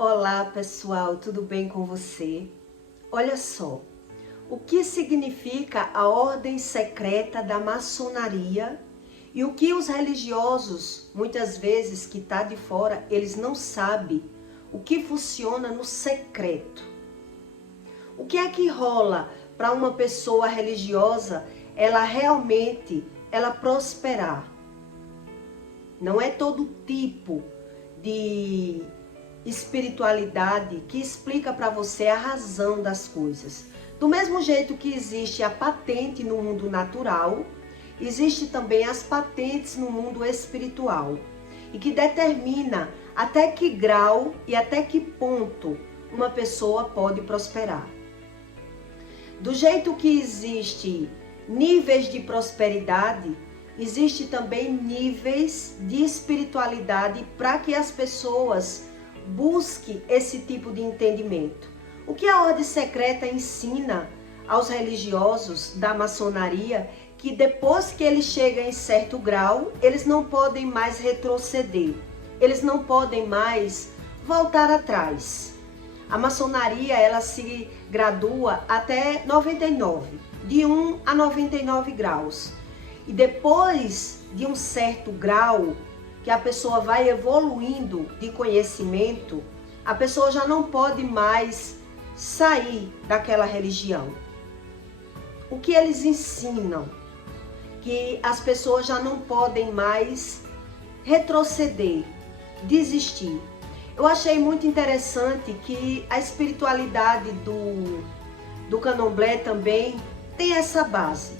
Olá pessoal, tudo bem com você? Olha só, o que significa a ordem secreta da maçonaria e o que os religiosos, muitas vezes que tá de fora, eles não sabem o que funciona no secreto. O que é que rola para uma pessoa religiosa, ela realmente, prosperar? Não é todo tipo de espiritualidade que explica para você a razão das coisas. Do mesmo jeito que existe a patente no mundo natural, existe também as patentes no mundo espiritual, e que determina até que grau e até que ponto uma pessoa pode prosperar. Do jeito que existe níveis de prosperidade, existe também níveis de espiritualidade para que as pessoas busquem esse tipo de entendimento. O que a ordem secreta ensina aos religiosos da maçonaria, que depois que eles chegam em certo grau, eles não podem mais retroceder, eles não podem mais voltar atrás. A maçonaria, ela se gradua até 99, de 1 a 99 graus. E depois de um certo grau, que a pessoa vai evoluindo de conhecimento, a pessoa já não pode mais sair daquela religião. O que eles ensinam? Que as pessoas já não podem mais retroceder, desistir. Eu achei muito interessante que a espiritualidade do candomblé também tem essa base.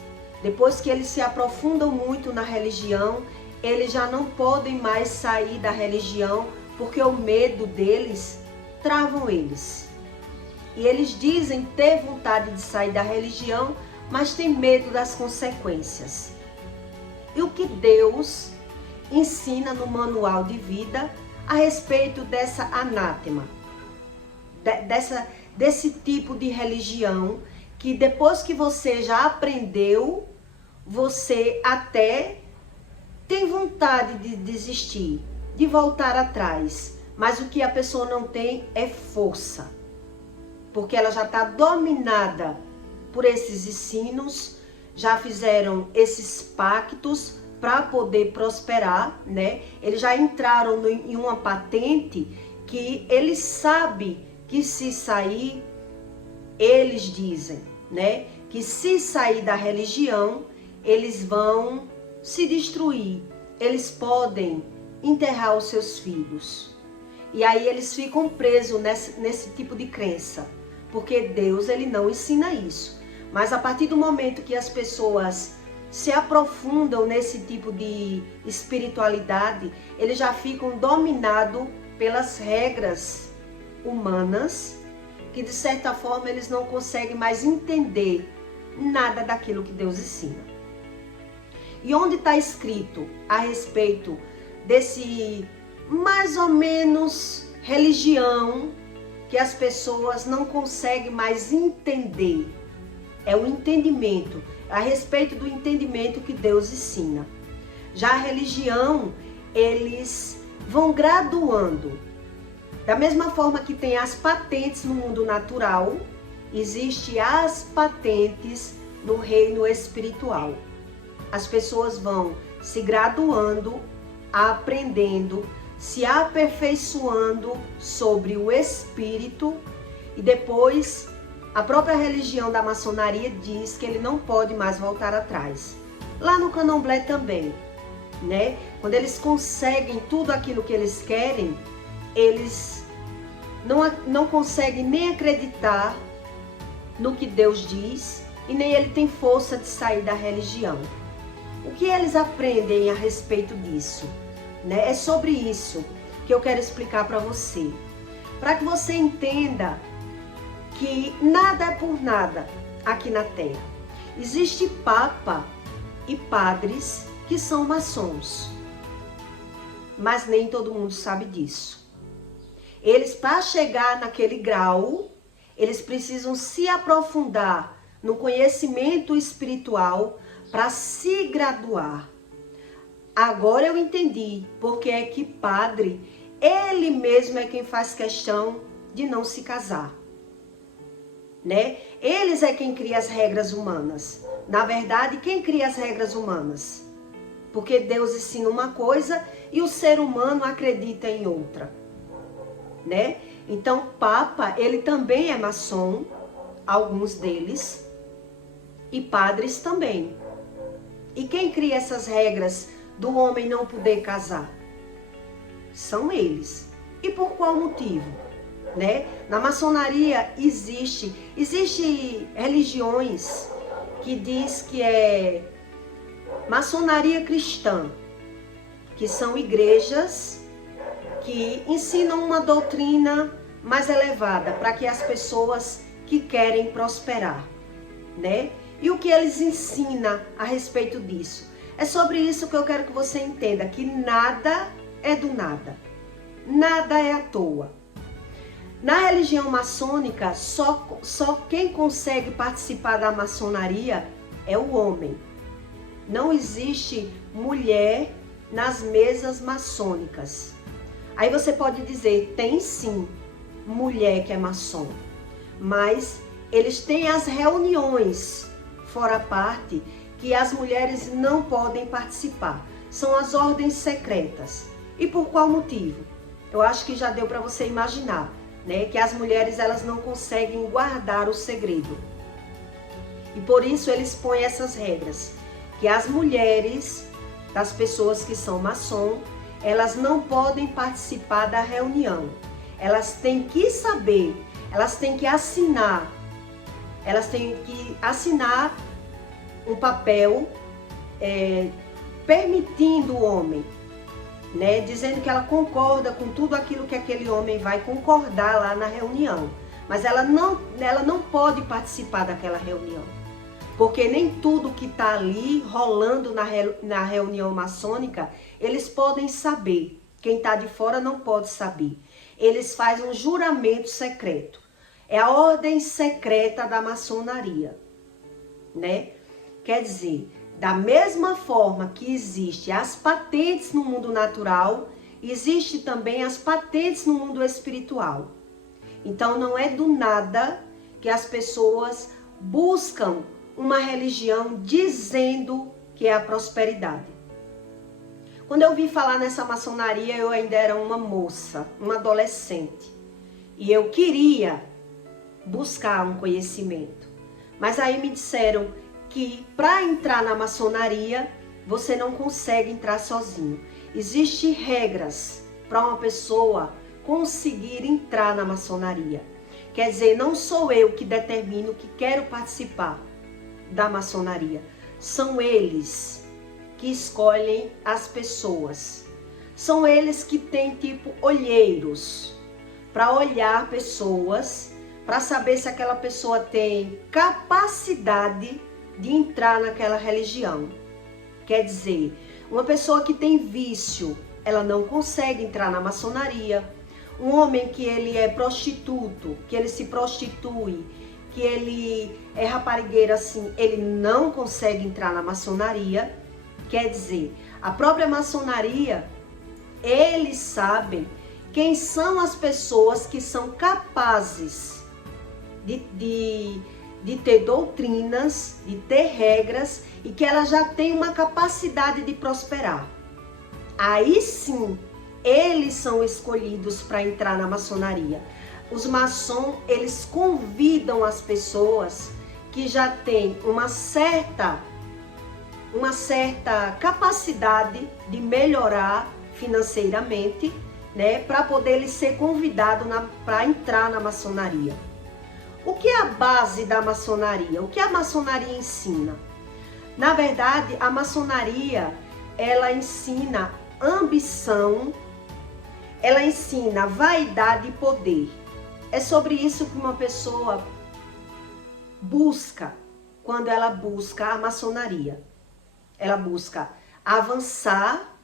Depois que eles se aprofundam muito na religião, eles já não podem mais sair da religião, porque o medo deles travam eles. E eles dizem ter vontade de sair da religião, mas tem medo das consequências. E o que Deus ensina no manual de vida a respeito dessa anátema, desse tipo de religião, que depois que você já aprendeu, você até tem vontade de desistir, de voltar atrás, mas o que a pessoa não tem é força, porque ela já está dominada por esses ensinos, já fizeram esses pactos para poder prosperar, né? Eles já entraram em uma patente que eles sabem que se sair, eles dizem, né? Que se sair da religião, eles vão se destruir, eles podem enterrar os seus filhos. E aí eles ficam presos nesse tipo de crença, porque Deus, ele não ensina isso. Mas a partir do momento que as pessoas se aprofundam nesse tipo de espiritualidade, eles já ficam dominados pelas regras humanas, que de certa forma eles não conseguem mais entender nada daquilo que Deus ensina. E onde está escrito a respeito desse mais ou menos religião que as pessoas não conseguem mais entender? É o entendimento, a respeito do entendimento que Deus ensina. Já a religião, eles vão graduando. Da mesma forma que tem as patentes no mundo natural, existem as patentes no reino espiritual. As pessoas vão se graduando, aprendendo, se aperfeiçoando sobre o espírito, e depois a própria religião da maçonaria diz que ele não pode mais voltar atrás. Lá no candomblé também, né? Quando eles conseguem tudo aquilo que eles querem, eles não conseguem nem acreditar no que Deus diz, e nem ele tem força de sair da religião. O que eles aprendem a respeito disso? Né? É sobre isso que eu quero explicar para você. Para que você entenda que nada é por nada aqui na Terra. Existe papa e padres que são maçons, mas nem todo mundo sabe disso. Eles, para chegar naquele grau, eles precisam se aprofundar no conhecimento espiritual para se graduar. Agora eu entendi porque é que padre, ele mesmo é quem faz questão de não se casar, né? Eles é quem cria as regras humanas. Na verdade, quem cria as regras humanas? Porque Deus ensina uma coisa e o ser humano acredita em outra, né? Então, Papa, ele também é maçom, alguns deles, e padres também. E quem cria essas regras do homem não poder casar? São eles. E por qual motivo? Né? Na maçonaria existe religiões que diz que é maçonaria cristã, que são igrejas que ensinam uma doutrina mais elevada para que as pessoas que querem prosperar, né? E o que eles ensinam a respeito disso? É sobre isso que eu quero que você entenda, que nada é do nada. Nada é à toa. Na religião maçônica, só quem consegue participar da maçonaria é o homem. Não existe mulher nas mesas maçônicas. Aí você pode dizer, tem sim mulher que é maçom, mas eles têm as reuniões fora a parte que as mulheres não podem participar. São as ordens secretas. E por qual motivo? Eu acho que já deu para você imaginar, né? Que as mulheres elas não conseguem guardar o segredo. E por isso eles põem essas regras. Que as mulheres, das pessoas que são maçom, elas não podem participar da reunião. Elas têm que saber, elas têm que assinar. Elas têm que assinar um papel permitindo o homem, né, dizendo que ela concorda com tudo aquilo que aquele homem vai concordar lá na reunião. Mas ela não pode participar daquela reunião. Porque nem tudo que está ali rolando na reunião maçônica, eles podem saber. Quem está de fora não pode saber. Eles fazem um juramento secreto. É a ordem secreta da maçonaria, né? Quer dizer, da mesma forma que existe as patentes no mundo natural, existe também as patentes no mundo espiritual. Então não é do nada que as pessoas buscam uma religião dizendo que é a prosperidade. Quando eu vi falar nessa maçonaria, eu ainda era uma moça, uma adolescente. E eu queria buscar um conhecimento. Mas aí me disseram que para entrar na maçonaria, você não consegue entrar sozinho. Existem regras para uma pessoa conseguir entrar na maçonaria. Quer dizer, não sou eu que determino que quero participar da maçonaria. São eles que escolhem as pessoas. São eles que têm tipo olheiros para olhar pessoas, para saber se aquela pessoa tem capacidade de entrar naquela religião. Quer dizer, uma pessoa que tem vício, ela não consegue entrar na maçonaria. Um homem que ele é prostituto, que ele se prostitui, que ele é raparigueiro assim, ele não consegue entrar na maçonaria. Quer dizer, a própria maçonaria, eles sabem quem são as pessoas que são capazes de ter doutrinas, de ter regras e que elas já têm uma capacidade de prosperar. Aí sim, eles são escolhidos para entrar na maçonaria. Os maçons, eles convidam as pessoas que já têm uma certa capacidade de melhorar financeiramente, né, para poder ser convidado para entrar na maçonaria. O que é a base da maçonaria? O que a maçonaria ensina? Na verdade, a maçonaria, ela ensina ambição, ela ensina vaidade e poder. É sobre isso que uma pessoa busca quando ela busca a maçonaria. Ela busca avançar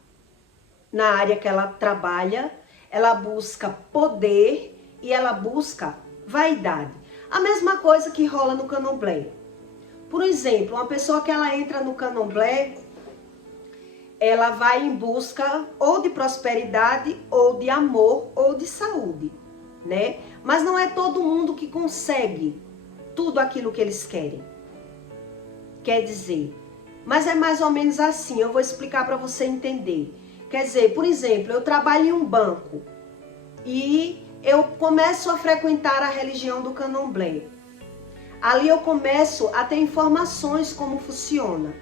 na área que ela trabalha, ela busca poder e ela busca vaidade. A mesma coisa que rola no candomblé. Por exemplo, uma pessoa que ela entra no candomblé, ela vai em busca ou de prosperidade, ou de amor, ou de saúde, né? Mas não é todo mundo que consegue tudo aquilo que eles querem. Quer dizer, mas é mais ou menos assim, eu vou explicar para você entender. Quer dizer, por exemplo, eu trabalho em um banco e eu começo a frequentar a religião do Candomblé. Ali eu começo a ter informações como funciona.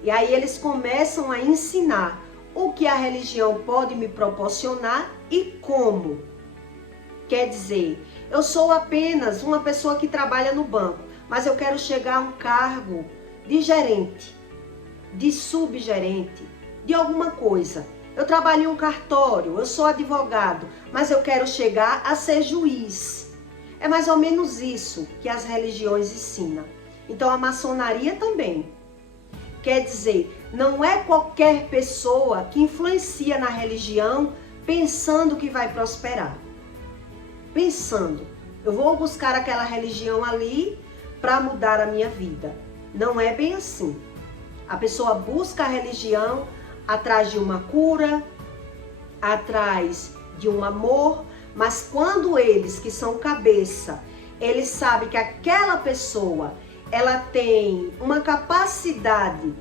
E aí eles começam a ensinar o que a religião pode me proporcionar e como. Quer dizer, eu sou apenas uma pessoa que trabalha no banco, mas eu quero chegar a um cargo de gerente, de subgerente, de alguma coisa. Eu trabalho em um cartório, eu sou advogado, mas eu quero chegar a ser juiz. É mais ou menos isso que as religiões ensinam. Então a maçonaria também. Quer dizer, não é qualquer pessoa que influencia na religião pensando que vai prosperar. Pensando, eu vou buscar aquela religião ali para mudar a minha vida. Não é bem assim. A pessoa busca a religião atrás de uma cura, atrás de um amor, mas quando eles que são cabeça, eles sabem que aquela pessoa, ela tem uma capacidade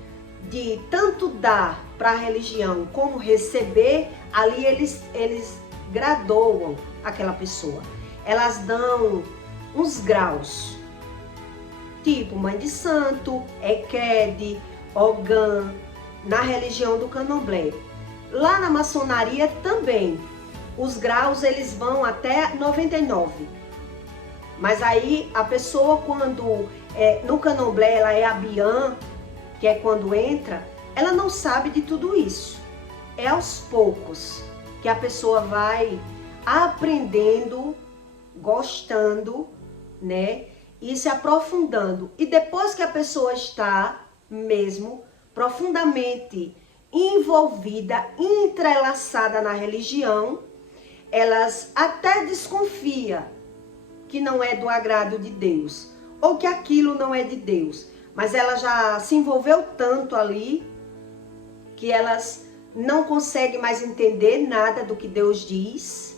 de tanto dar para a religião como receber, ali eles graduam aquela pessoa. Elas dão uns graus, tipo Mãe de Santo, Ekede, Ogã, na religião do Candomblé. Lá na maçonaria também, os graus eles vão até 99. Mas aí a pessoa quando, no Candomblé ela é abiã, que é quando entra, ela não sabe de tudo isso. É aos poucos que a pessoa vai aprendendo, gostando, né? E se aprofundando. E depois que a pessoa está mesmo profundamente envolvida, entrelaçada na religião, elas até desconfiam que não é do agrado de Deus, ou que aquilo não é de Deus, mas ela já se envolveu tanto ali, que elas não conseguem mais entender nada do que Deus diz,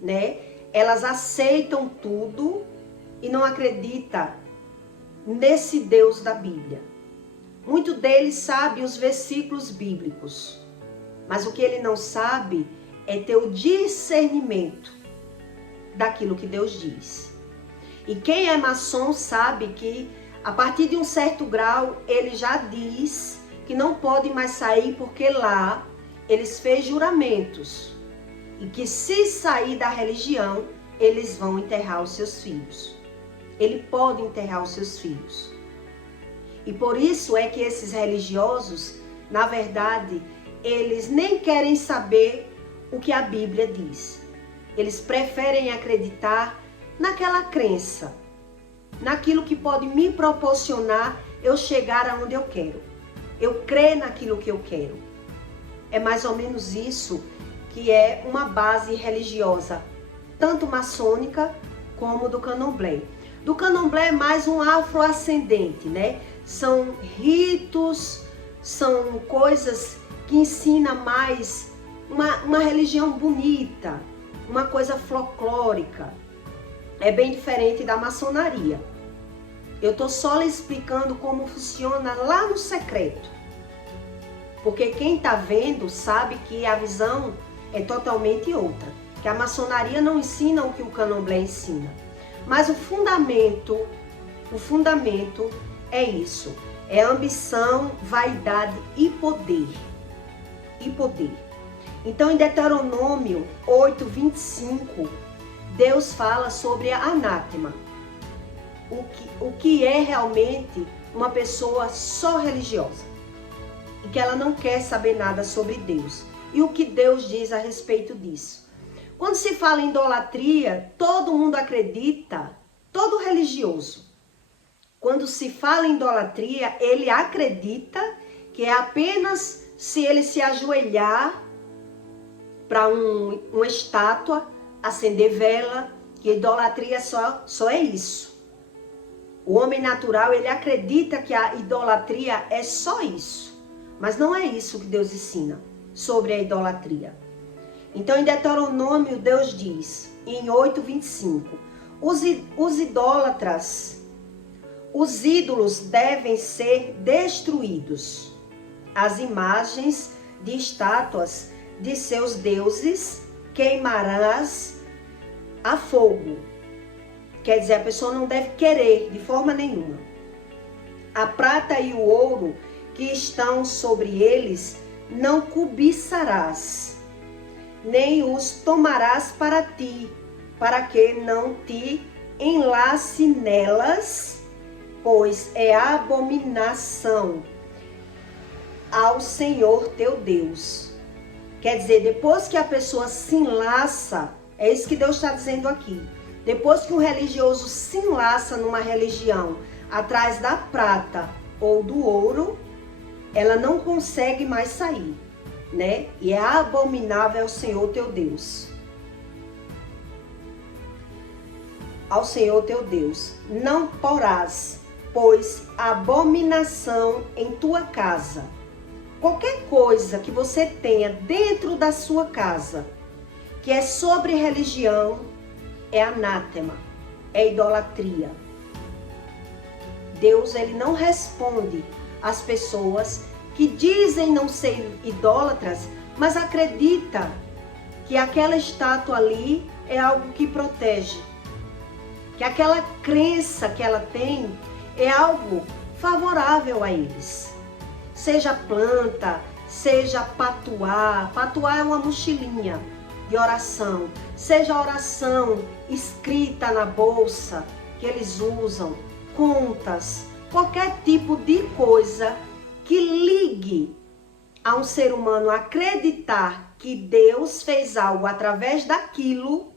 né? Elas aceitam tudo e não acreditam nesse Deus da Bíblia. Muito deles sabe os versículos bíblicos, mas o que ele não sabe é ter o discernimento daquilo que Deus diz. E quem é maçom sabe que a partir de um certo grau ele já diz que não pode mais sair porque lá eles fez juramentos e que se sair da religião eles vão enterrar os seus filhos. Ele pode enterrar os seus filhos. E por isso é que esses religiosos, na verdade, eles nem querem saber o que a Bíblia diz. Eles preferem acreditar naquela crença, naquilo que pode me proporcionar eu chegar aonde eu quero. Eu crer naquilo que eu quero. É mais ou menos isso que é uma base religiosa, tanto maçônica como do Candomblé. Do Candomblé é mais um afroascendente, né? São ritos, são coisas que ensinam mais uma religião bonita, uma coisa folclórica. É bem diferente da maçonaria. Eu estou só lhe explicando como funciona lá no secreto. Porque quem está vendo sabe que a visão é totalmente outra. Que a maçonaria não ensina o que o Candomblé ensina. Mas o fundamento é isso. É ambição, vaidade e poder. E poder. Então, em Deuteronômio 8:25, Deus fala sobre a anátema. O que é realmente uma pessoa só religiosa. E que ela não quer saber nada sobre Deus. E o que Deus diz a respeito disso. Quando se fala em idolatria, todo mundo acredita, todo religioso. Quando se fala em idolatria, ele acredita que é apenas se ele se ajoelhar para uma estátua, acender vela, que idolatria só é isso. O homem natural, ele acredita que a idolatria é só isso. Mas não é isso que Deus ensina sobre a idolatria. Então, em Deuteronômio, Deus diz, em 8:25, os idólatras, os ídolos devem ser destruídos. As imagens de estátuas de seus deuses queimarás a fogo. Quer dizer, a pessoa não deve querer de forma nenhuma. A prata e o ouro que estão sobre eles não cobiçarás, nem os tomarás para ti, para que não te enlace nelas, pois é abominação ao Senhor teu Deus. Quer dizer, depois que a pessoa se enlaça, é isso que Deus está dizendo aqui. Depois que um religioso se enlaça numa religião atrás da prata ou do ouro, ela não consegue mais sair, né? E é abominável ao Senhor teu Deus. Ao Senhor teu Deus. Não porás, pois, abominação em tua casa. Qualquer coisa que você tenha dentro da sua casa, que é sobre religião, é anátema, é idolatria. Deus, ele não responde às pessoas que dizem não ser idólatras, mas acredita que aquela estátua ali é algo que protege, que aquela crença que ela tem é algo favorável a eles. Seja planta, seja patuá. Patuá é uma mochilinha de oração. Seja oração escrita na bolsa que eles usam, contas, qualquer tipo de coisa que ligue a um ser humano acreditar que Deus fez algo através daquilo.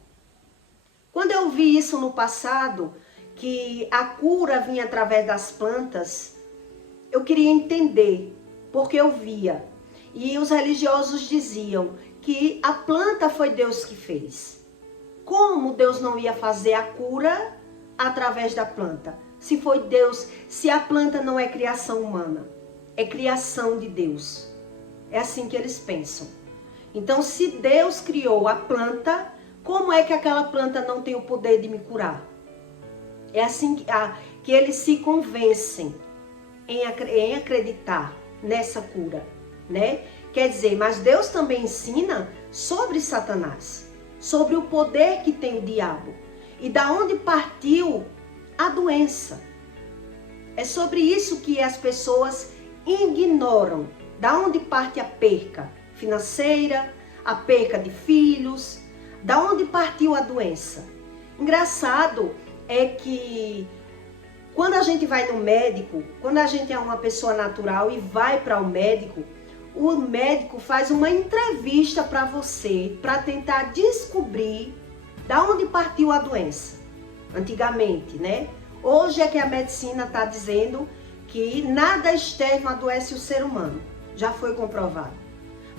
Quando eu vi isso no passado, que a cura vinha através das plantas, eu queria entender, porque eu via. E os religiosos diziam que a planta foi Deus que fez. Como Deus não ia fazer a cura através da planta? Se foi Deus, se a planta não é criação humana, é criação de Deus. É assim que eles pensam. Então, se Deus criou a planta, como é que aquela planta não tem o poder de me curar? É assim que eles se convencem em acreditar nessa cura, né? Quer dizer, mas Deus também ensina sobre Satanás, sobre o poder que tem o diabo e da onde partiu a doença. É sobre isso que as pessoas ignoram, da onde parte a perca financeira, a perca de filhos, da onde partiu a doença. Engraçado é que quando a gente vai no médico, quando a gente é uma pessoa natural e vai para o médico faz uma entrevista para você, para tentar descobrir da onde partiu a doença. Antigamente, né? Hoje é que a medicina está dizendo que nada externo adoece o ser humano. Já foi comprovado.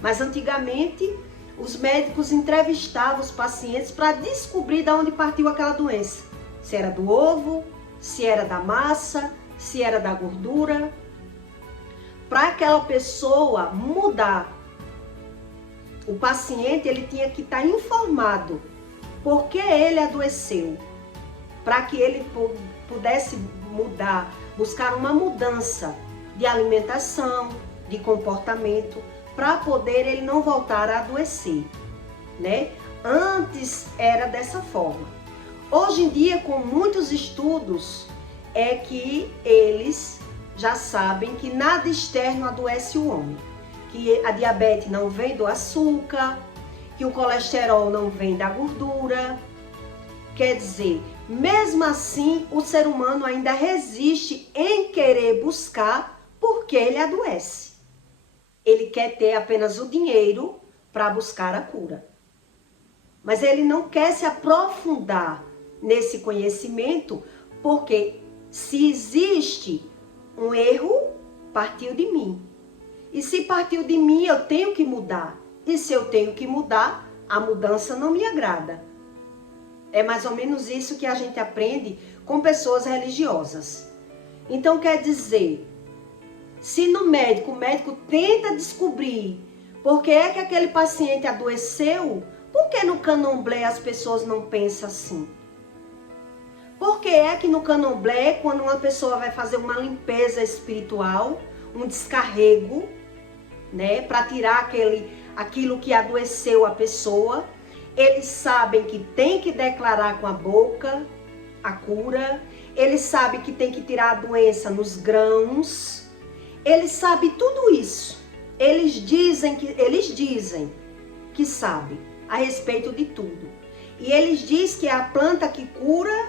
Mas antigamente, os médicos entrevistavam os pacientes para descobrir de onde partiu aquela doença. Se era do ovo, se era da massa, se era da gordura. Para aquela pessoa mudar, o paciente ele tinha que estar informado por que ele adoeceu, para que ele pudesse mudar, buscar uma mudança de alimentação, de comportamento, para poder ele não voltar a adoecer, né? Antes era dessa forma. Hoje em dia, com muitos estudos, é que eles já sabem que nada externo adoece o homem. Que a diabetes não vem do açúcar, que o colesterol não vem da gordura. Quer dizer, mesmo assim, o ser humano ainda resiste em querer buscar porque ele adoece. Ele quer ter apenas o dinheiro para buscar a cura. Mas ele não quer se aprofundar nesse conhecimento, porque se existe um erro, partiu de mim. E se partiu de mim, eu tenho que mudar. E se eu tenho que mudar, a mudança não me agrada. É mais ou menos isso que a gente aprende com pessoas religiosas. Então quer dizer, Se no médico, o médico tenta descobrir por que é que aquele paciente adoeceu, por que no candomblé as pessoas não pensam assim? Por que é que no candomblé, quando uma pessoa vai fazer uma limpeza espiritual, um descarrego, né, para tirar aquilo que adoeceu a pessoa, eles sabem que tem que declarar com a boca a cura, eles sabem que tem que tirar a doença nos grãos, eles sabem tudo isso. Eles dizem que sabem a respeito de tudo. E eles dizem que é a planta que cura,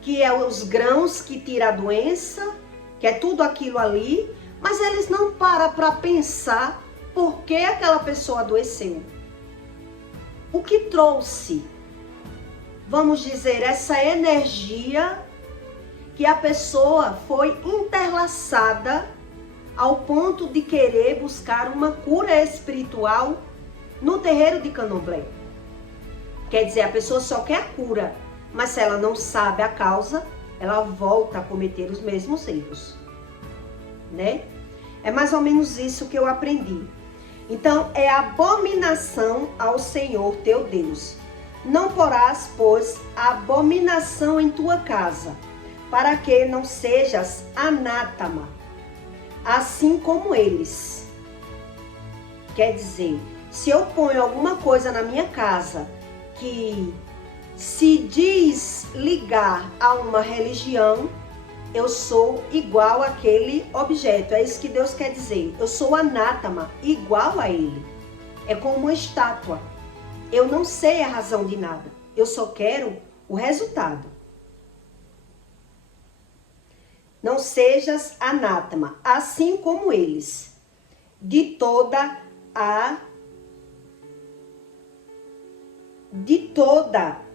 que é os grãos que tira a doença, que é tudo aquilo ali, mas eles não param para pensar por que aquela pessoa adoeceu. O que trouxe, vamos dizer, essa energia que a pessoa foi interlaçada ao ponto de querer buscar uma cura espiritual no terreiro de candomblé. Quer dizer, a pessoa só quer a cura, mas se ela não sabe a causa, ela volta a cometer os mesmos erros, né? É mais ou menos isso que eu aprendi. Então, é abominação ao Senhor teu Deus. Não porás, pois, abominação em tua casa, para que não sejas anátema, assim como eles. Quer dizer, se eu ponho alguma coisa na minha casa que se diz ligar a uma religião, eu sou igual àquele objeto. É isso que Deus quer dizer. Eu sou anátema, igual a ele. É como uma estátua. Eu não sei a razão de nada. Eu só quero o resultado. Não sejas anátema, assim como eles. De toda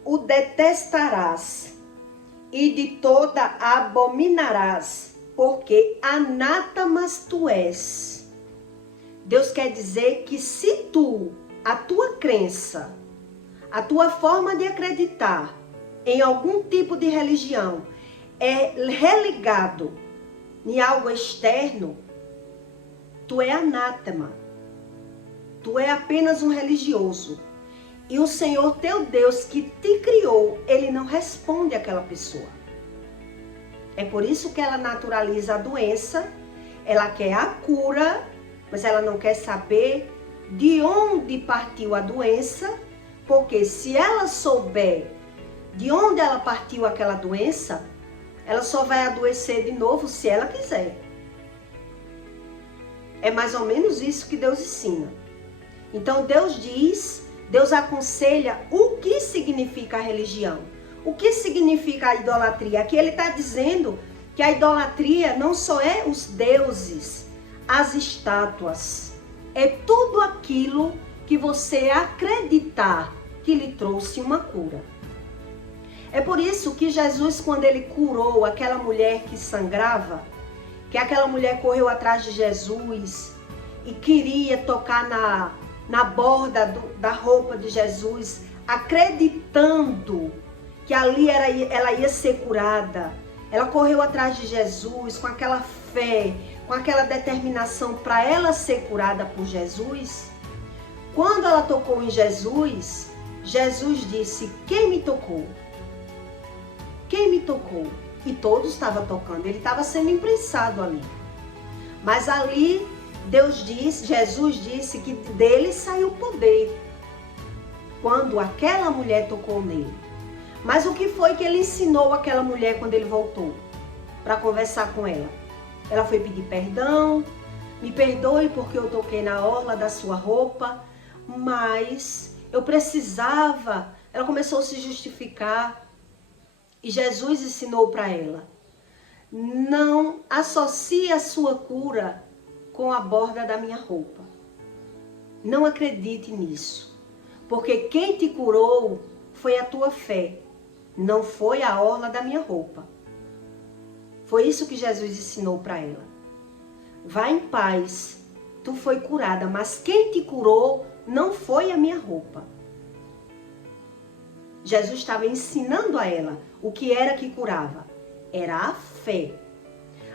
o detestarás e de toda abominarás, porque anátemas tu és. Deus quer dizer que se tu, a tua crença, a tua forma de acreditar em algum tipo de religião é religado em algo externo, tu é anátema. Tu é apenas um religioso. E o Senhor teu Deus que te criou, ele não responde àquela pessoa. É por isso que ela naturaliza a doença, ela quer a cura, mas ela não quer saber de onde partiu a doença, porque se ela souber de onde ela partiu aquela doença, ela só vai adoecer de novo se ela quiser. É mais ou menos isso que Deus ensina. Então Deus aconselha o que significa a religião. O que significa a idolatria? Aqui ele está dizendo que a idolatria não só é os deuses, as estátuas. É tudo aquilo que você acreditar que lhe trouxe uma cura. É por isso que Jesus, quando ele curou aquela mulher que sangrava, que aquela mulher correu atrás de Jesus e queria tocar na borda da roupa de Jesus, acreditando que ali ela ia ser curada. Ela correu atrás de Jesus com aquela fé, com aquela determinação para ela ser curada por Jesus. Quando ela tocou em Jesus, Jesus disse: quem me tocou? Quem me tocou? E todos estavam tocando, ele estava sendo imprensado ali. Mas ali Jesus disse que dele saiu o poder quando aquela mulher tocou nele. Mas o que foi que ele ensinou àquela mulher quando ele voltou para conversar com ela? Ela foi pedir perdão, me perdoe porque eu toquei na orla da sua roupa, mas eu precisava. Ela começou a se justificar e Jesus ensinou para ela: não associe a sua cura com a borda da minha roupa. Não acredite nisso. Porque quem te curou foi a tua fé. Não foi a orla da minha roupa. Foi isso que Jesus ensinou para ela. Vá em paz. Tu foi curada, mas quem te curou não foi a minha roupa. Jesus estava ensinando a ela o que era que curava. Era a fé.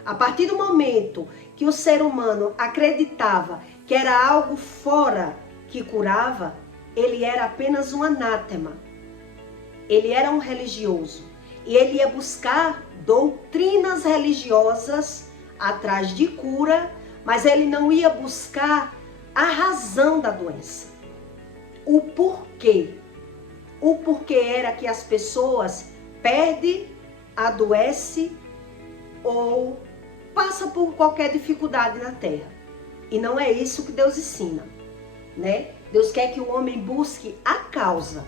A partir do momento que o ser humano acreditava que era algo fora que curava, ele era apenas um anátema. Ele era um religioso. E ele ia buscar doutrinas religiosas atrás de cura, mas ele não ia buscar a razão da doença. O porquê. O porquê era que as pessoas perdem, adoecem ou passam por qualquer dificuldade na terra. E não é isso que Deus ensina, né? Deus quer que o homem busque a causa.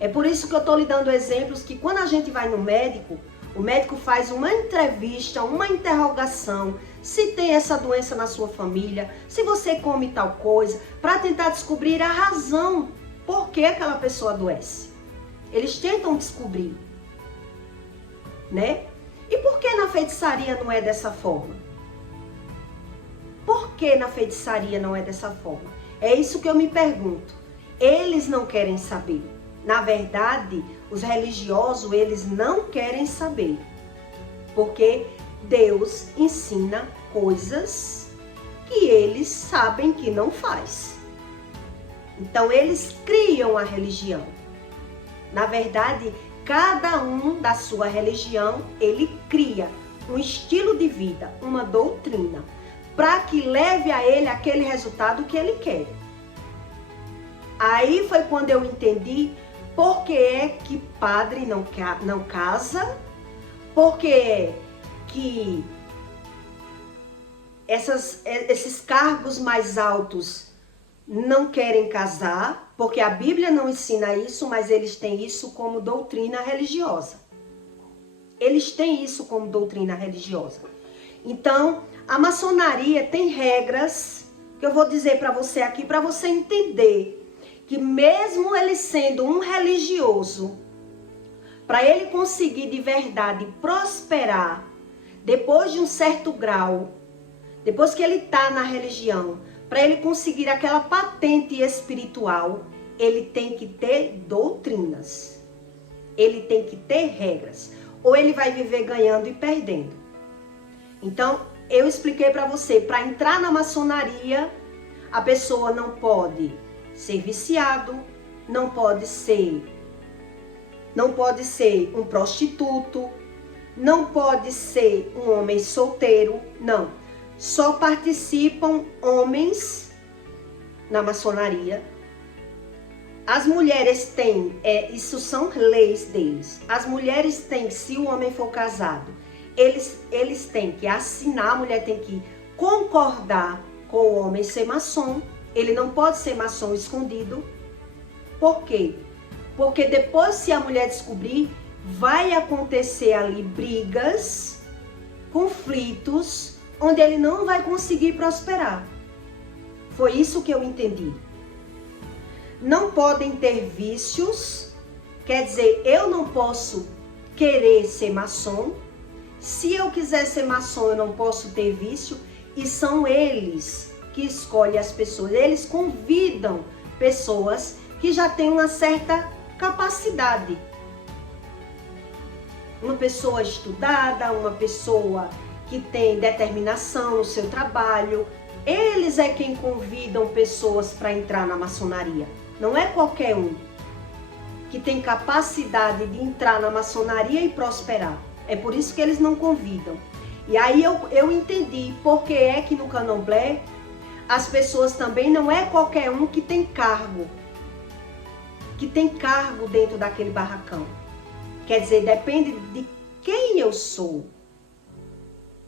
É por isso que eu estou lhe dando exemplos que quando a gente vai no médico, o médico faz uma entrevista, uma interrogação, se tem essa doença na sua família, se você come tal coisa, para tentar descobrir a razão por que aquela pessoa adoece. Eles tentam descobrir, né? E por que na feitiçaria não é dessa forma? Por que na feitiçaria não é dessa forma? É isso que eu me pergunto. Eles não querem saber. Na verdade, os religiosos, eles não querem saber. Porque Deus ensina coisas que eles sabem que não faz. Então, eles criam a religião. Na verdade, cada um da sua religião, ele cria um estilo de vida, uma doutrina, para que leve a ele aquele resultado que ele quer. Aí foi quando eu entendi por que é que padre não casa, por que é que esses cargos mais altos não querem casar, porque a Bíblia não ensina isso, mas eles têm isso como doutrina religiosa. Eles têm isso como doutrina religiosa. Então, a maçonaria tem regras que eu vou dizer para você aqui, para você entender que mesmo ele sendo um religioso, para ele conseguir de verdade prosperar, depois de um certo grau, depois que ele está na religião, para ele conseguir aquela patente espiritual, ele tem que ter doutrinas. Ele tem que ter regras. Ou ele vai viver ganhando e perdendo. Então, eu expliquei para você, para entrar na maçonaria, a pessoa não pode ser viciado, não pode ser um prostituto, não pode ser um homem solteiro, não. Só participam homens na maçonaria. As mulheres têm, isso são leis deles. As mulheres têm, se o homem for casado, eles têm que assinar, a mulher tem que concordar com o homem ser maçom. Ele não pode ser maçom escondido. Por quê? Porque depois, se a mulher descobrir, vai acontecer ali brigas, conflitos, onde ele não vai conseguir prosperar. Foi isso que eu entendi. Não podem ter vícios, quer dizer, eu não posso querer ser maçom. Se eu quiser ser maçom, eu não posso ter vício. E são eles que escolhem as pessoas. Eles convidam pessoas que já têm uma certa capacidade. Uma pessoa estudada, uma pessoa que tem determinação no seu trabalho. Eles é quem convidam pessoas para entrar na maçonaria. Não é qualquer um que tem capacidade de entrar na maçonaria e prosperar. É por isso que eles não convidam. E aí eu entendi por que é que no candomblé as pessoas também não é qualquer um que tem cargo. Que tem cargo dentro daquele barracão. Quer dizer, depende de quem eu sou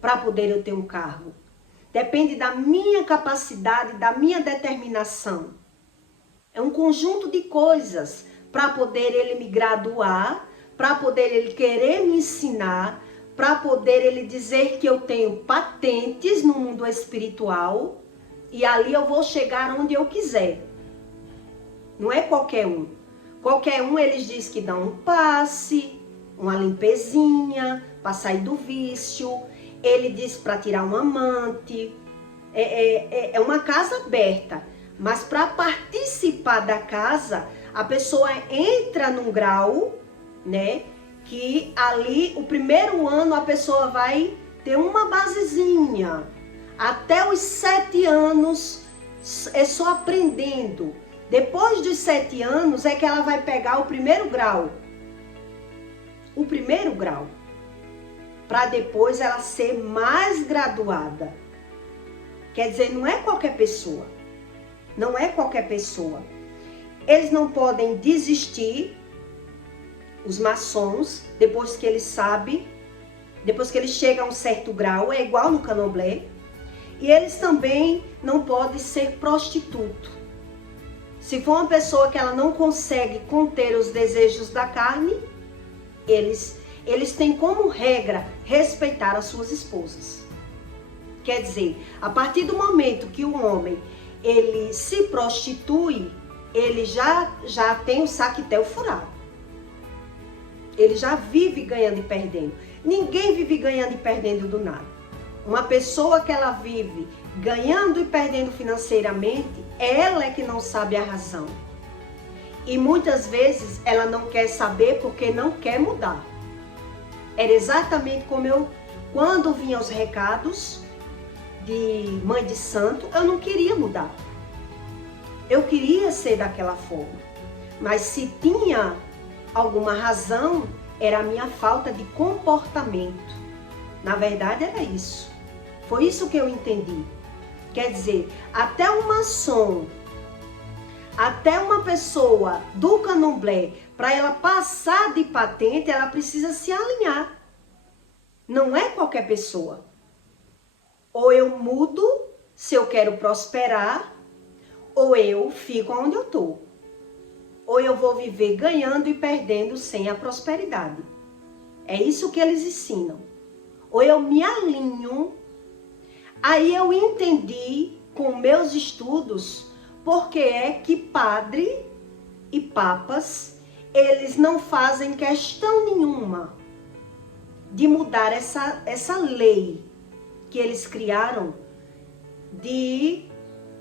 para poder eu ter um cargo. Depende da minha capacidade, da minha determinação. É um conjunto de coisas para poder ele me graduar, para poder ele querer me ensinar, para poder ele dizer que eu tenho patentes no mundo espiritual e ali eu vou chegar onde eu quiser. Não é qualquer um. Qualquer um eles dizem que dão um passe, uma limpezinha, para sair do vício. Ele diz para tirar um amante. É uma casa aberta. Mas para participar da casa, a pessoa entra num grau, né? Que ali, o primeiro ano, a pessoa vai ter uma basezinha. Até os 7 anos é só aprendendo. Depois dos 7 anos é que ela vai pegar o primeiro grau. O primeiro grau. Para depois ela ser mais graduada. Quer dizer, não é qualquer pessoa. Não é qualquer pessoa. Eles não podem desistir, os maçons, depois que eles sabem, depois que eles chegam a um certo grau, é igual no candomblé. E eles também não podem ser prostituto. Se for uma pessoa que ela não consegue conter os desejos da carne, eles têm como regra respeitar as suas esposas. Quer dizer, a partir do momento que o homem ele se prostitui, ele já tem o saquetel furado. Ele já vive ganhando e perdendo. Ninguém vive ganhando e perdendo do nada. Uma pessoa que ela vive ganhando e perdendo financeiramente, ela é que não sabe a razão. E muitas vezes ela não quer saber porque não quer mudar. Era exatamente como quando vinham os recados de mãe de santo, eu não queria mudar. Eu queria ser daquela forma. Mas se tinha alguma razão, era a minha falta de comportamento. Na verdade era isso. Foi isso que eu entendi. Quer dizer, até um maçom, até uma pessoa do candomblé, para ela passar de patente, ela precisa se alinhar. Não é qualquer pessoa. Ou eu mudo se eu quero prosperar, ou eu fico onde eu estou. Ou eu vou viver ganhando e perdendo sem a prosperidade. É isso que eles ensinam. Ou eu me alinho. Aí eu entendi com meus estudos porque é que padre e papas, eles não fazem questão nenhuma de mudar essa lei que eles criaram de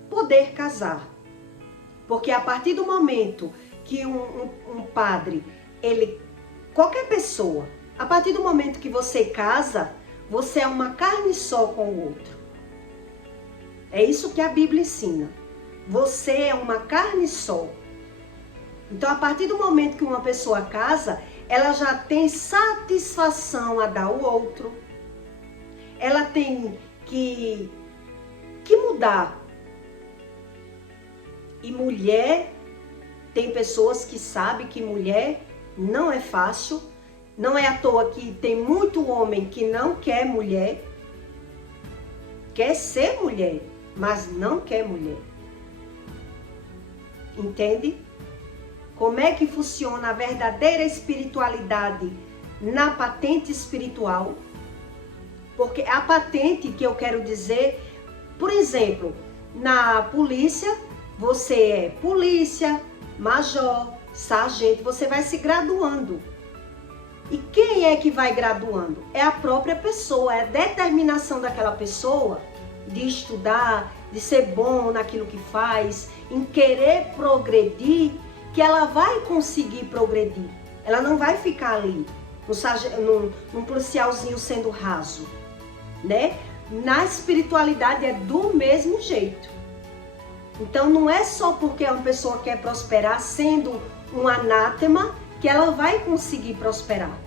poder casar. Porque a partir do momento que um padre, qualquer pessoa, a partir do momento que você casa, você é uma carne só com o outro. É isso que a Bíblia ensina. Você é uma carne só. Então, a partir do momento que uma pessoa casa, ela já tem satisfação a dar ao outro. Ela tem que mudar. E mulher, tem pessoas que sabem que mulher não é fácil. Não é à toa que tem muito homem que não quer mulher. Quer ser mulher, mas não quer mulher. Entende? Como é que funciona a verdadeira espiritualidade na patente espiritual? Porque a patente que eu quero dizer, por exemplo, na polícia, você é polícia, major, sargento, você vai se graduando. E quem é que vai graduando? É a própria pessoa, é a determinação daquela pessoa de estudar, de ser bom naquilo que faz, em querer progredir, que ela vai conseguir progredir. Ela não vai ficar ali, num policialzinho sendo raso, né? Na espiritualidade é do mesmo jeito. Então não é só porque uma pessoa quer prosperar sendo um anátema que ela vai conseguir prosperar.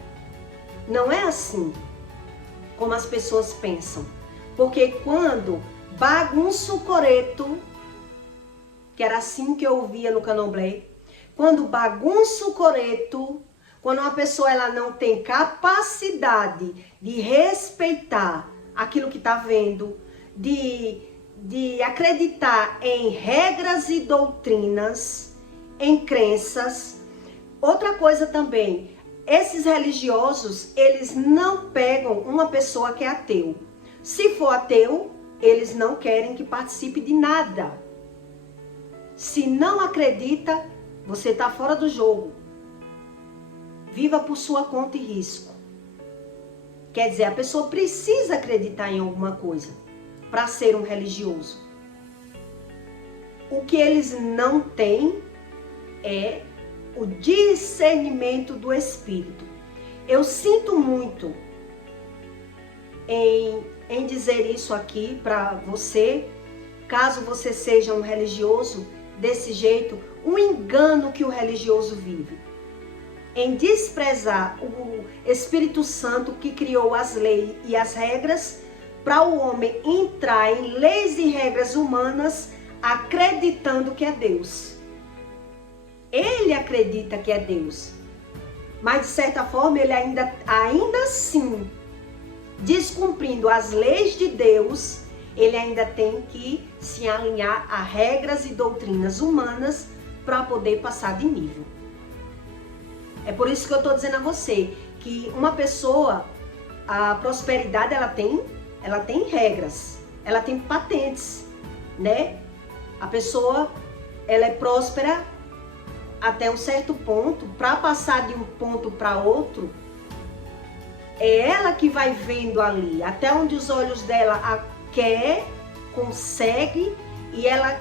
Não é assim como as pessoas pensam. Porque quando bagunça o coreto, que era assim que eu ouvia no candomblé, quando bagunça o coreto, quando uma pessoa ela não tem capacidade de respeitar aquilo que está vendo, de acreditar em regras e doutrinas, em crenças. Outra coisa também, esses religiosos, eles não pegam uma pessoa que é ateu. Se for ateu, eles não querem que participe de nada. Se não acredita, você está fora do jogo. Viva por sua conta e risco. Quer dizer, a pessoa precisa acreditar em alguma coisa para ser um religioso. O que eles não têm é o discernimento do espírito. Eu sinto muito em dizer isso aqui para você, caso você seja um religioso desse jeito, um engano que o religioso vive, em desprezar o Espírito Santo que criou as leis e as regras, para o homem entrar em leis e regras humanas acreditando que é Deus. Ele acredita que é Deus, mas de certa forma ele ainda assim, descumprindo as leis de Deus, ele ainda tem que se alinhar a regras e doutrinas humanas para poder passar de nível. É por isso que eu estou dizendo a você que uma pessoa, a prosperidade ela tem regras, ela tem patentes, né? A pessoa ela é próspera até um certo ponto. Para passar de um ponto para outro, é ela que vai vendo ali, até onde os olhos dela quer, consegue, e ela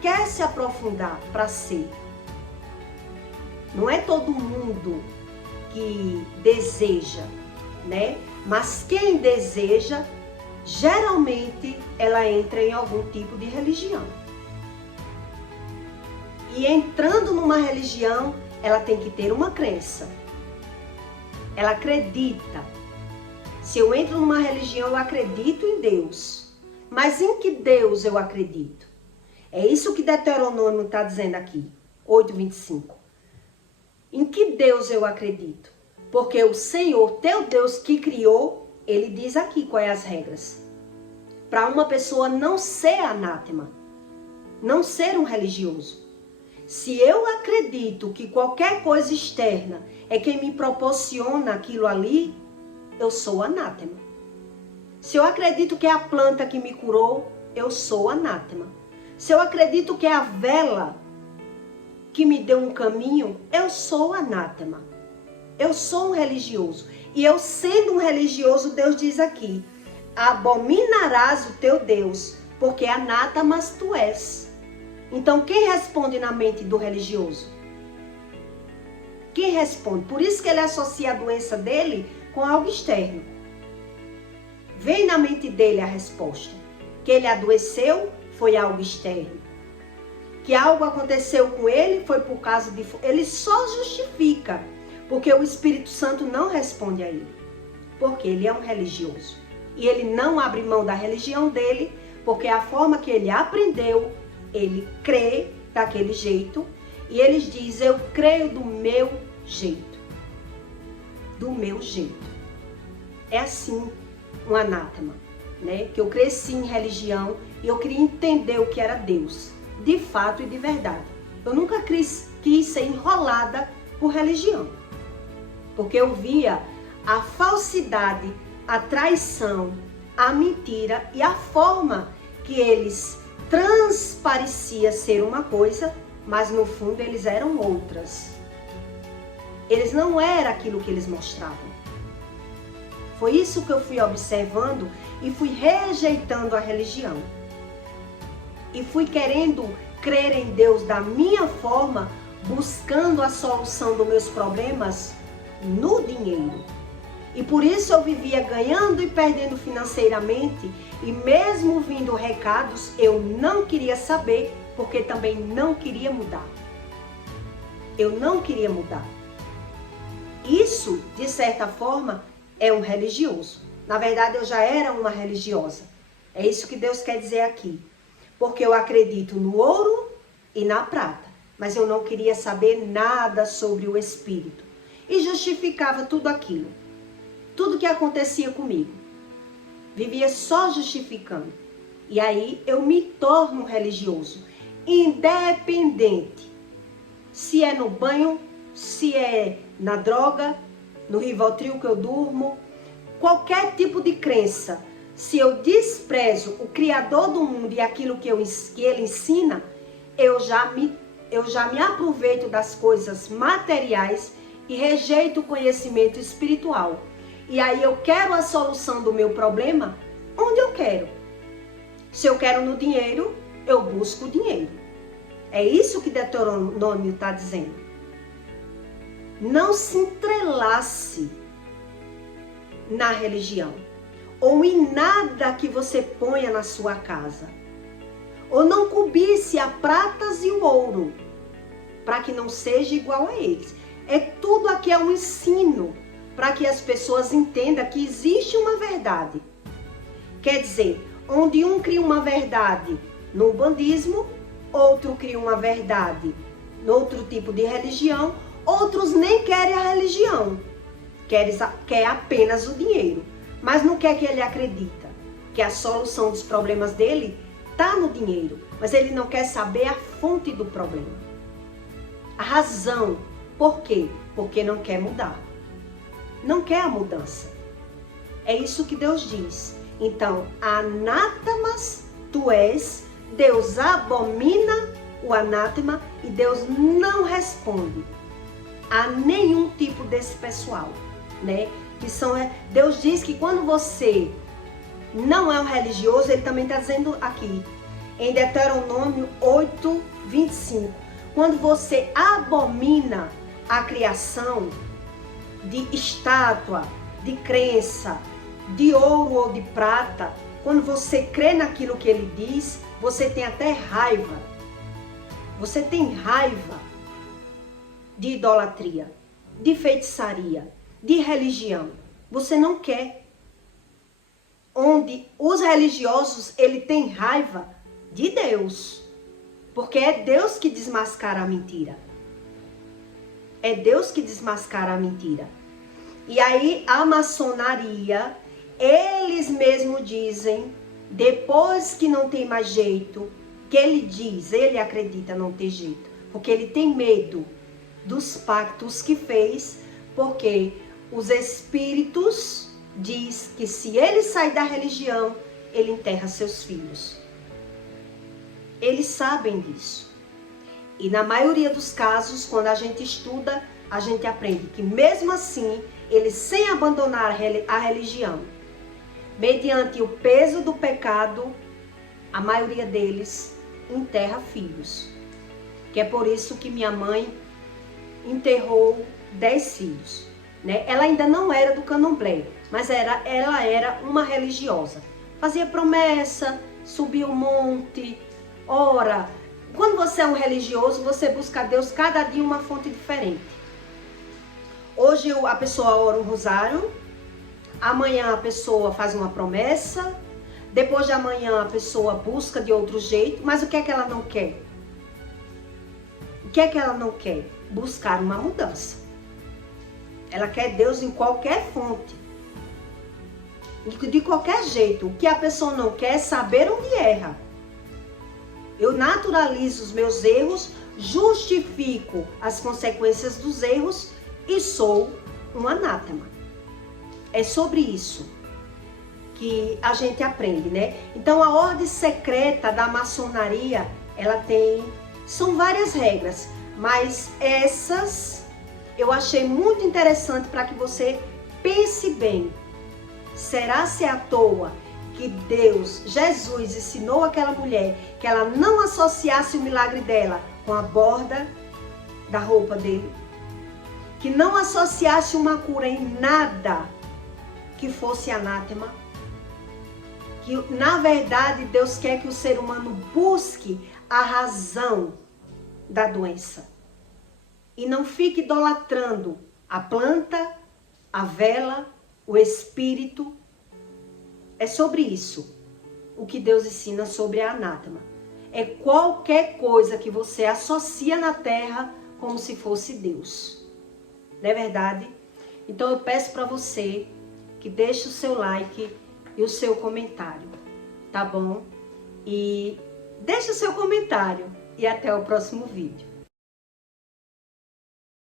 quer se aprofundar para ser. Não é todo mundo que deseja, né? Mas quem deseja, geralmente ela entra em algum tipo de religião. E entrando numa religião, ela tem que ter uma crença. Ela acredita. Se eu entro numa religião, eu acredito em Deus. Mas em que Deus eu acredito? É isso que Deuteronômio está dizendo aqui, 8:25. Em que Deus eu acredito? Porque o Senhor, teu Deus que criou, ele diz aqui quais as regras. Para uma pessoa não ser anátema, não ser um religioso. Se eu acredito que qualquer coisa externa é quem me proporciona aquilo ali, eu sou anátema. Se eu acredito que é a planta que me curou, eu sou anátema. Se eu acredito que é a vela que me deu um caminho, eu sou anátema. Eu sou um religioso. E eu sendo um religioso, Deus diz aqui, abominarás o teu Deus, porque anátemas tu és. Então, quem responde na mente do religioso? Quem responde? Por isso que ele associa a doença dele com algo externo. Vem na mente dele a resposta. Que ele adoeceu foi algo externo. Que algo aconteceu com ele foi por causa de... Ele só justifica, porque o Espírito Santo não responde a ele. Porque ele é um religioso. E ele não abre mão da religião dele, porque a forma que ele aprendeu, ele crê daquele jeito, e ele diz, eu creio do meu jeito. Do meu jeito. É assim um anátema, né? Que eu cresci em religião e eu queria entender o que era Deus, de fato e de verdade. Eu nunca quis ser enrolada por religião, porque eu via a falsidade, a traição, a mentira e a forma que eles transparecia ser uma coisa, mas no fundo eles eram outras. Eles não eram aquilo que eles mostravam. Foi isso que eu fui observando e fui rejeitando a religião. E fui querendo crer em Deus da minha forma, buscando a solução dos meus problemas no dinheiro. E por isso eu vivia ganhando e perdendo financeiramente, e mesmo vindo recados, eu não queria saber, porque também não queria mudar. Eu não queria mudar. Isso, de certa forma, é um religioso. Na verdade, eu já era uma religiosa. É isso que Deus quer dizer aqui. Porque eu acredito no ouro e na prata, mas eu não queria saber nada sobre o Espírito. E justificava tudo aquilo. Tudo que acontecia comigo. Vivia só justificando. E aí eu me torno religioso. Independente. Se é no banho, se é na droga, no Rivotril que eu durmo. Qualquer tipo de crença. Se eu desprezo o Criador do mundo e aquilo que ele ensina, eu já me aproveito das coisas materiais e rejeito o conhecimento espiritual. E aí eu quero a solução do meu problema onde eu quero. Se eu quero no dinheiro, eu busco o dinheiro. É isso que Deuteronômio está dizendo. Não se entrelace na religião. ou em nada que você ponha na sua casa. Ou não cobice a pratas e o ouro, para que não seja igual a eles. Tudo aqui é um ensino, para que as pessoas entendam que existe uma verdade. Quer dizer, onde um cria uma verdade no bandismo, outro cria uma verdade no outro tipo de religião, outros nem querem a religião, quer apenas o dinheiro, mas não quer que ele acredita que a solução dos problemas dele está no dinheiro, mas ele não quer saber a fonte do problema, a razão. Por quê? Porque não quer mudar, não quer a mudança. É isso que Deus diz. Então, anátemas tu és, Deus abomina o anátema e Deus não responde a nenhum tipo desse pessoal, né? Deus diz que quando você não é um religioso, ele também está dizendo aqui, em Deuteronômio 8:25, quando você abomina a criação de estátua, de crença, de ouro ou de prata, quando você crê naquilo que ele diz, você tem até raiva. Você tem raiva de idolatria, de feitiçaria, de religião. Você não quer. Onde os religiosos, ele tem raiva de Deus. Porque é Deus que desmascara a mentira. É Deus que desmascara a mentira. E aí a maçonaria, eles mesmos dizem, depois que não tem mais jeito, que ele acredita não ter jeito, porque ele tem medo dos pactos que fez, porque os espíritos diz que se ele sair da religião, ele enterra seus filhos. Eles sabem disso. E na maioria dos casos, quando a gente estuda, a gente aprende que mesmo assim, eles sem abandonar a religião, mediante o peso do pecado, a maioria deles enterra filhos. Que é por isso que minha mãe enterrou 10 filhos. Né? Ela ainda não era do candomblé, mas ela era uma religiosa. Fazia promessa, subia o monte, ora. Quando você é um religioso, você busca a Deus cada dia uma fonte diferente. Hoje a pessoa ora um rosário, amanhã a pessoa faz uma promessa, depois de amanhã a pessoa busca de outro jeito, mas o que é que ela não quer? O que é que ela não quer? Buscar uma mudança. Ela quer Deus em qualquer fonte, de qualquer jeito. O que a pessoa não quer é saber onde erra. Eu naturalizo os meus erros, justifico as consequências dos erros e sou um anátema. É sobre isso que a gente aprende, né? Então a ordem secreta da maçonaria, são várias regras, mas essas eu achei muito interessante para que você pense bem. Será se é à toa que Deus, Jesus, ensinou aquela mulher que ela não associasse o milagre dela com a borda da roupa dele? Que não associasse uma cura em nada que fosse anátema? Que, na verdade, Deus quer que o ser humano busque a razão da doença. E não fique idolatrando a planta, a vela, o espírito. É sobre isso o que Deus ensina sobre a anátema. É qualquer coisa que você associa na terra como se fosse Deus. Não é verdade? Então eu peço para você que deixe o seu like e o seu comentário, tá bom? E deixe o seu comentário e até o próximo vídeo.